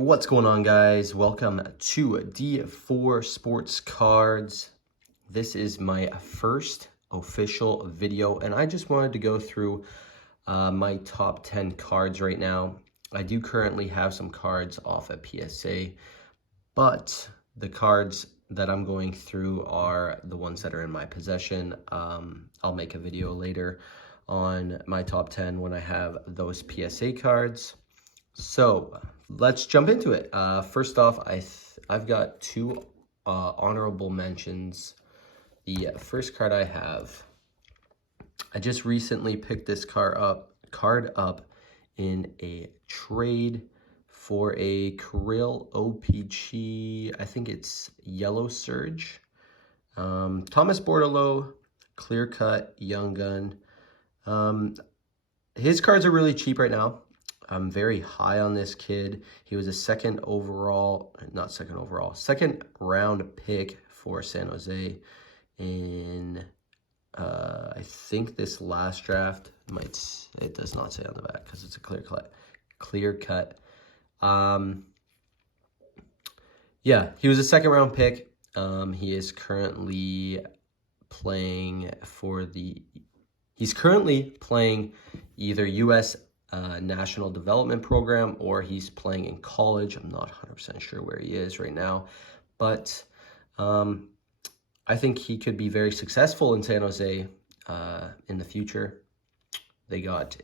What's going on, guys? Welcome to D4 Sports Cards. This is my first official video, and I just wanted to go through my top 10 cards right now. I do currently have some cards off at PSA, but the cards that I'm going through are the ones that are in my possession. I'll make a video later on my top 10 when I have those PSA cards. So let's jump into it. First off, I've got two honorable mentions. The first card I have, I just recently picked this card up in a trade for a Krill OPG. I think it's Yellow Surge. Thomas Bordeleau, clear cut, young gun. His cards are really cheap right now. I'm very high on this kid. He was a second round pick for San Jose in, I think this last draft. It does not say on the back because it's a clear cut. Yeah, he was a second round pick. He is currently playing either U.S. National Development Program, or he's playing in college. I'm not 100% sure where he is right now, but I think he could be very successful in San Jose in the future. They got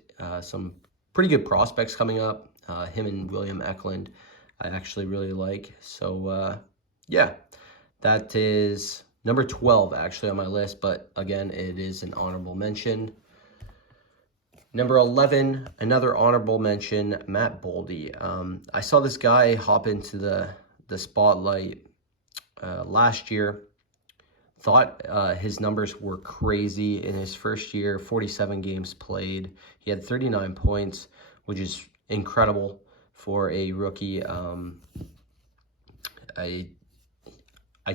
some pretty good prospects coming up. Him and William Eklund, I actually really like. So yeah, that is number 12 actually on my list, but again, it is an honorable mention. Number 11, another honorable mention, Matt Boldy. I saw this guy hop into the spotlight last year. Thought his numbers were crazy in his first year, 47 games played. He had 39 points, which is incredible for a rookie. I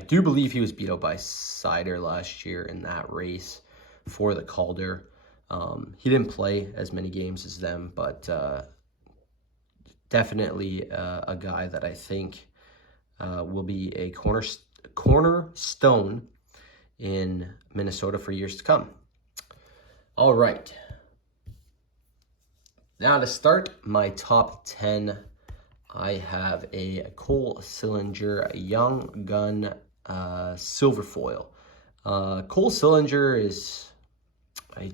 do believe he was beat out by Sider last year in that race for the Calder. He didn't play as many games as them, but definitely a guy that I think will be a cornerstone in Minnesota for years to come. All right. Now to start my top 10, I have a Cole Sillinger Young Gun Silver Foil. Cole Sillinger is... I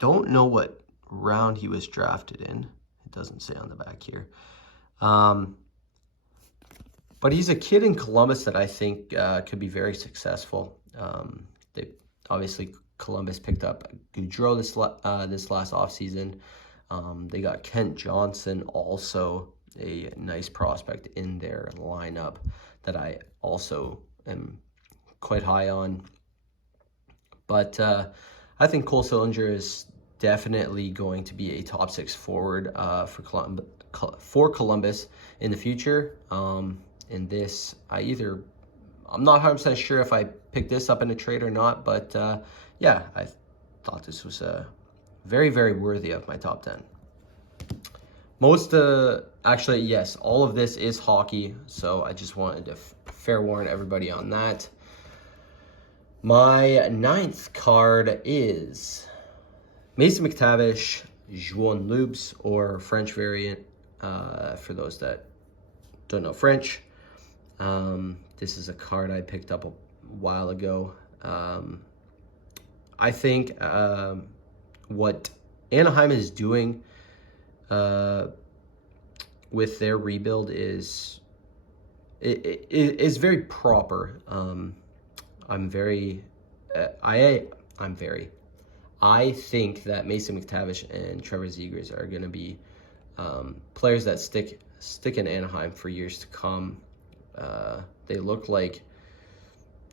don't know what round he was drafted in. It doesn't say on the back here. But he's a kid in Columbus that I think could be very successful. Columbus picked up Goudreau this last offseason. They got Kent Johnson, also a nice prospect in their lineup that I also am quite high on. But I think Cole Sillinger is definitely going to be a top 6 forward for Columbus in the future. In this, I'm not 100% sure if I picked this up in a trade or not, but yeah, I thought this was very, very worthy of my top 10. Actually, yes, all of this is hockey, so I just wanted to fair warn everybody on that. My 9th card is Mason McTavish, João Lubes, or French variant, for those that don't know French. This is a card I picked up a while ago. I think what Anaheim is doing with their rebuild is very proper. I think that Mason McTavish and Trevor Zegras are going to be players that stick in Anaheim for years to come. They look like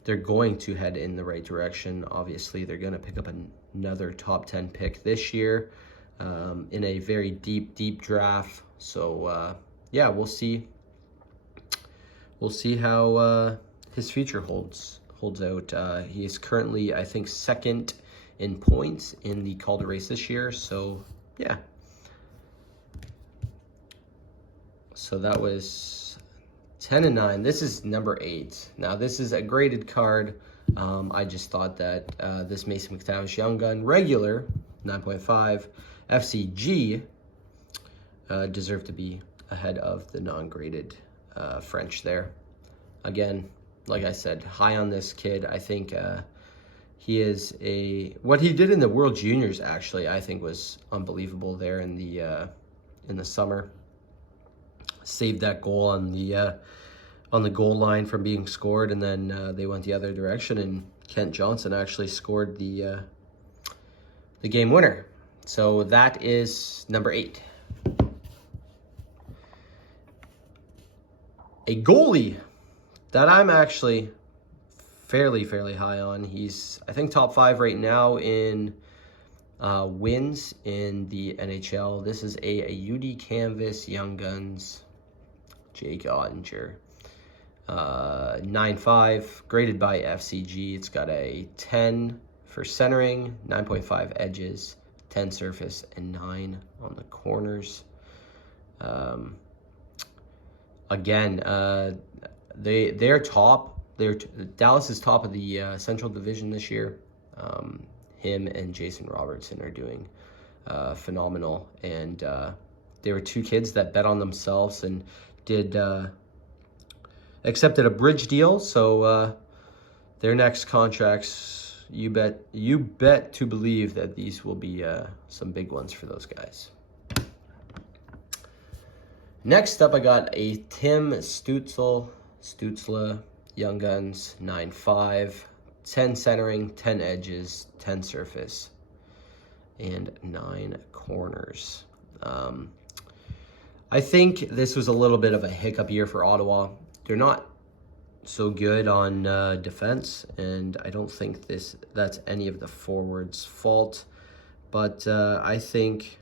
they're going to head in the right direction. Obviously, they're going to pick up another top 10 pick this year in a very deep draft. So yeah, we'll see. We'll see how his future holds out. He is currently, I think, second in points in the Calder race this year. So yeah. So that was 10 and 9. This is number 8. Now, this is a graded card. I just thought that this Mason McTavish Young Gun regular, 9.5, FCG, deserved to be ahead of the non-graded French there. Again, like I said, high on this kid. I think he is what he did in the World Juniors, actually, I think was unbelievable there in the summer. Saved that goal on the goal line from being scored, and then they went the other direction, and Kent Johnson actually scored the game winner. So that is number 8. A goalie that I'm actually fairly high on. He's, I think, top 5 right now in wins in the NHL. This is a UD Canvas Young Guns, Jake Ottinger. 9.5, graded by FCG. It's got a 10 for centering, 9.5 edges, 10 surface, and 9 on the corners. Again, they're top. Dallas is top of the Central Division this year. Him and Jason Robertson are doing phenomenal, and there were 2 kids that bet on themselves and accepted a bridge deal. So their next contracts, you bet to believe that these will be some big ones for those guys. Next up, I got a Tim Stützle Young Guns, 9.5, 10 centering, 10 edges, 10 surface, and 9 corners. I think this was a little bit of a hiccup year for Ottawa. They're not so good on defense, and I don't think that's any of the forwards' fault. But I think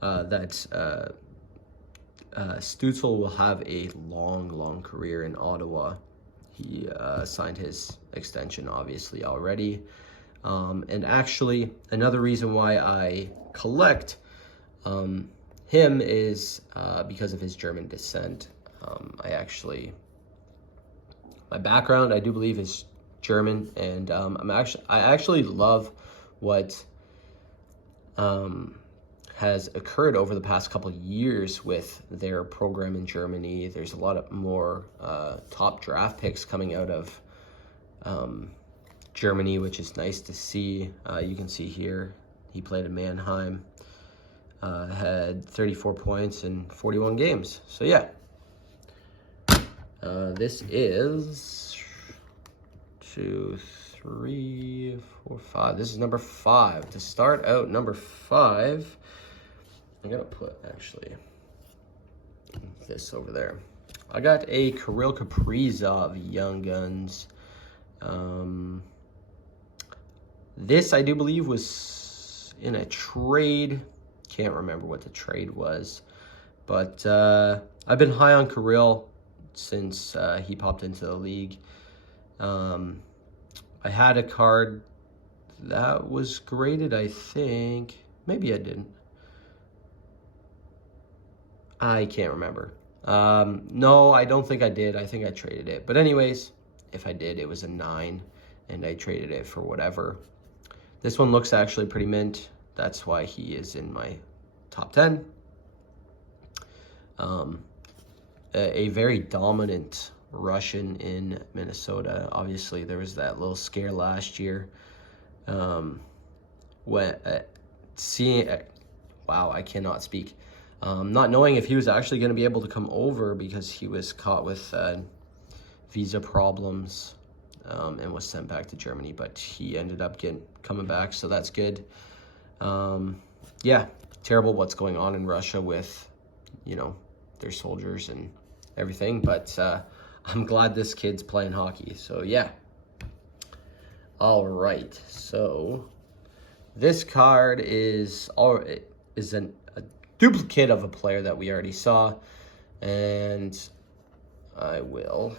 that Stützle will have a long career in Ottawa. He signed his extension, obviously, already. And actually, another reason why I collect him is because of his German descent. My background, I do believe, is German, and I actually love what has occurred over the past couple of years with their program in Germany. There's a lot of more top draft picks coming out of Germany, which is nice to see. You can see here, he played in Mannheim, had 34 points in 41 games. So yeah, this is 2, 3, 4, 5. This is number 5. To start out, number 5, I'm gonna put actually this over there. I got a Kirill Kaprizov Young Guns. This, I do believe, was in a trade. Can't remember what the trade was, but I've been high on Kirill since he popped into the league. I had a card that was graded, I think. Maybe I didn't. I can't remember. No, I don't think I did. I think I traded it. But anyways, if I did, it was a 9, and I traded it for whatever. This one looks actually pretty mint. That's why he is in my top 10. A very dominant Russian in Minnesota. Obviously, there was that little scare last year. Wow, I cannot speak. Not knowing if he was actually going to be able to come over because he was caught with visa problems and was sent back to Germany, but he ended up coming back, so that's good. Yeah, terrible what's going on in Russia with, their soldiers and everything, but I'm glad this kid's playing hockey, so yeah. All right, so this card is a duplicate of a player that we already saw, and I will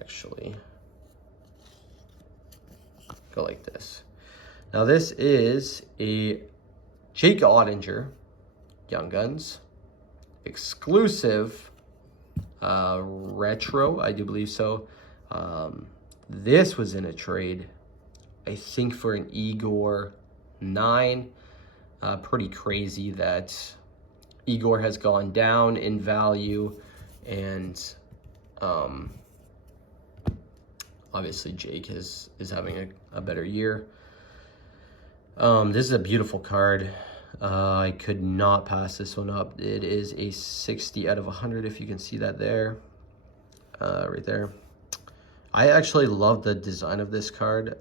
actually go like this. Now this is a Jake Ottinger Young Guns exclusive retro, I do believe so. This was in a trade, I think, for an Igor 9. Pretty crazy that Igor has gone down in value, and obviously Jake is having a better year. This is a beautiful card. I could not pass this one up. It is a 60 out of 100, if you can see that there, right there. I actually love the design of this card.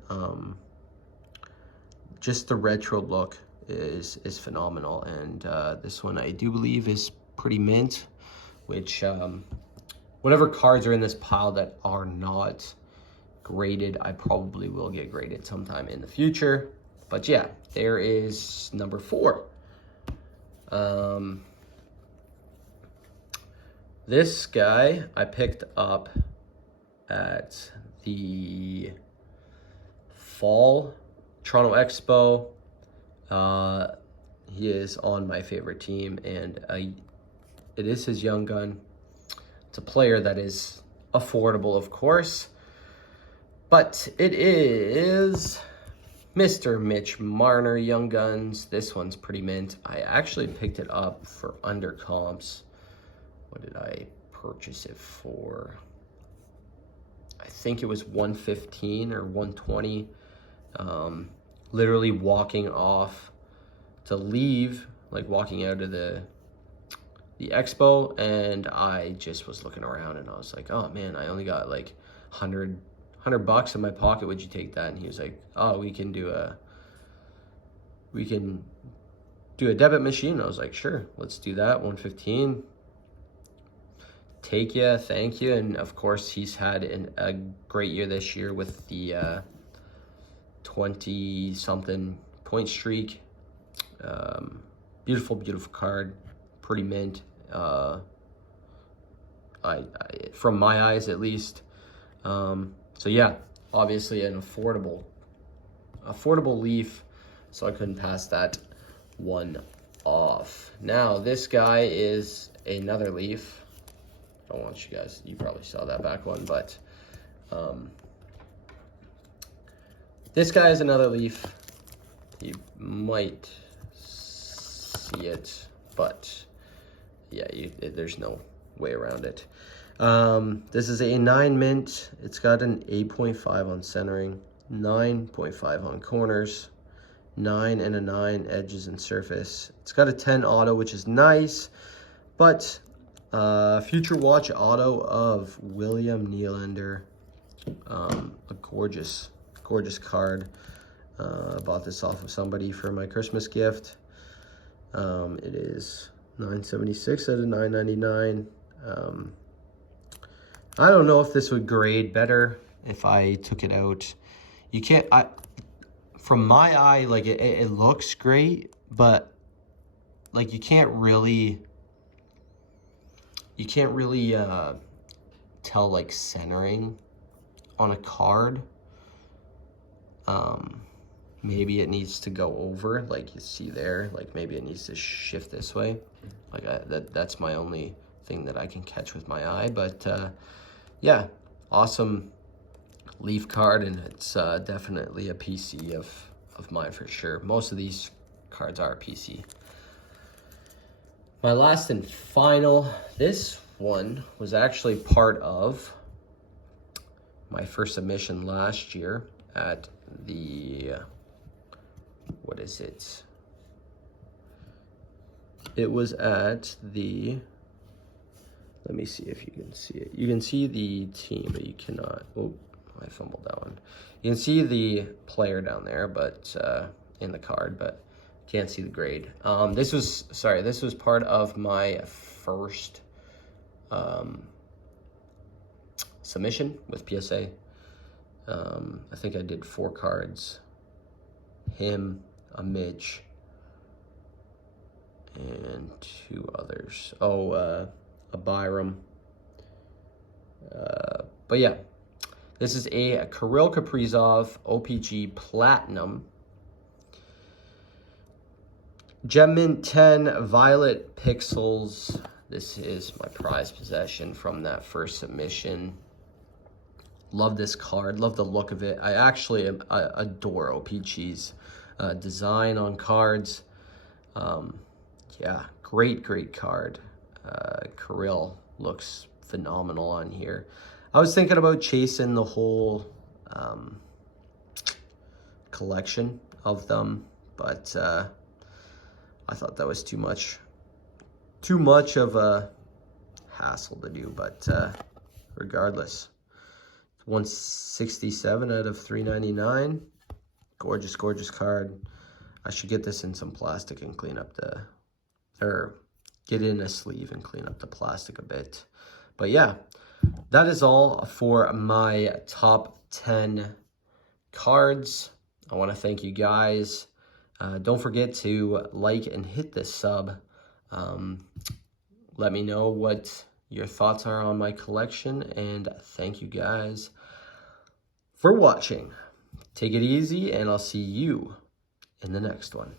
Just the retro look is phenomenal, and this one I do believe is pretty mint, which whatever cards are in this pile that are not graded, I probably will get graded sometime in the future. But yeah, there is number 4. This guy I picked up at the Fall Toronto Expo. He is on my favorite team, and it is his young gun. It's a player that is affordable, of course, but it is Mr. Mitch Marner Young Guns. This one's pretty mint. I actually picked it up for under comps. What did I purchase it for? I think it was 115 or 120. Literally walking off to leave, like walking out of the expo, and I just was looking around and I was like, oh man, I only got like 100 bucks in my pocket. Would you take that? And he was like, oh, we can do a debit machine. And I was like, sure, let's do that. 115. Take ya, thank you. And of course, he's had a great year this year with the 20-something point streak. Beautiful card, pretty mint. I from my eyes at least. So yeah, obviously an affordable leaf, so I couldn't pass that one off. Now this guy is another leaf. I don't want you guys, you probably saw that back one, but this guy is another leaf. You might see it, but yeah, there's no way around it. This is a 9 mint. It's got an 8.5 on centering, 9.5 on corners, 9 and a 9 edges and surface. It's got a 10 auto, which is nice, but future watch auto of William Nylander. A gorgeous card. I bought this off of somebody for my Christmas gift. It is 976 out of 999. I don't know if this would grade better if I took it out. You can't, from my eye, like it looks great, but like you can't really tell like centering on a card. Maybe it needs to go over, like you see there, like maybe it needs to shift this way. Like that's my only thing that I can catch with my eye. But yeah, awesome leaf card, and it's definitely a PC of mine for sure. Most of these cards are PC. My last and final, this one was actually part of my first submission last year at the, what is it? It was at the, let me see if you can see it. You can see the team, but you cannot, oh, I fumbled that one. You can see the player down there, but in the card, but can't see the grade. This was part of my first submission with PSA. I think I did 4 cards. Him, a Mitch, and 2 others. Oh, a Byram. But yeah, this is a Kirill Kaprizov OPG Platinum. Gem Mint 10 Violet Pixels. this is my prized possession from that first submission. Love this card, love the look of it. I actually adore OPG's design on cards. Yeah, great card. Kirill looks phenomenal on here. I was thinking about chasing the whole collection of them, but I thought that was too much of a hassle to do. But regardless, 167 out of 399. Gorgeous card. I should get this in some plastic and clean up or get in a sleeve and clean up the plastic a bit. But yeah, that is all for my top 10 cards. I want to thank you guys. Don't forget to like and hit this sub. Let me know what your thoughts are on my collection, and thank you guys for watching. Take it easy, and I'll see you in the next one.